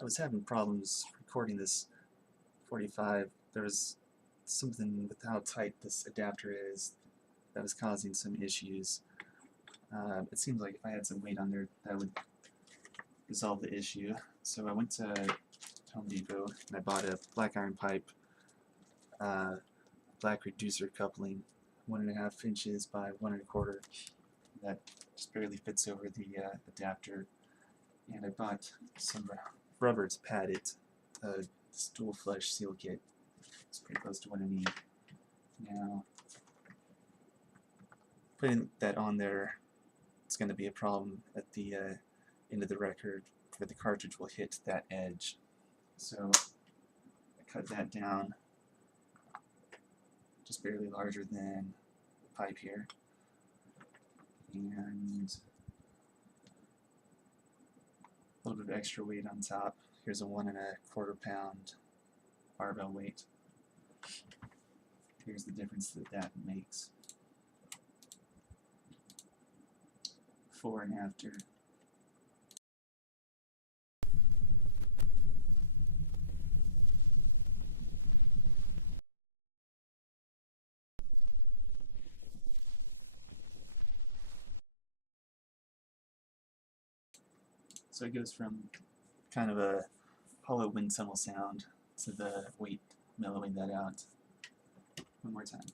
I was having problems recording this 45. There was something with how tight this adapter is that was causing some issues. It seems like if I had some weight on there, that would resolve the issue. So I went to Home Depot and I bought a black iron pipe, black reducer coupling, 1.5 inches by 1 1/4. That just barely fits over the adapter. And I bought some rubber to pad it, this dual flush seal kit. It's pretty close to what I need. Now, putting that on there, it's going to be a problem at the end of the record where the cartridge will hit that edge. So I cut that down, just barely larger than the pipe here. And a little bit of extra weight on top. Here's a 1 1/4 pound barbell weight. Here's the difference that makes. Before and after. So it goes from kind of a hollow wind tunnel sound to the weight mellowing that out. One more time.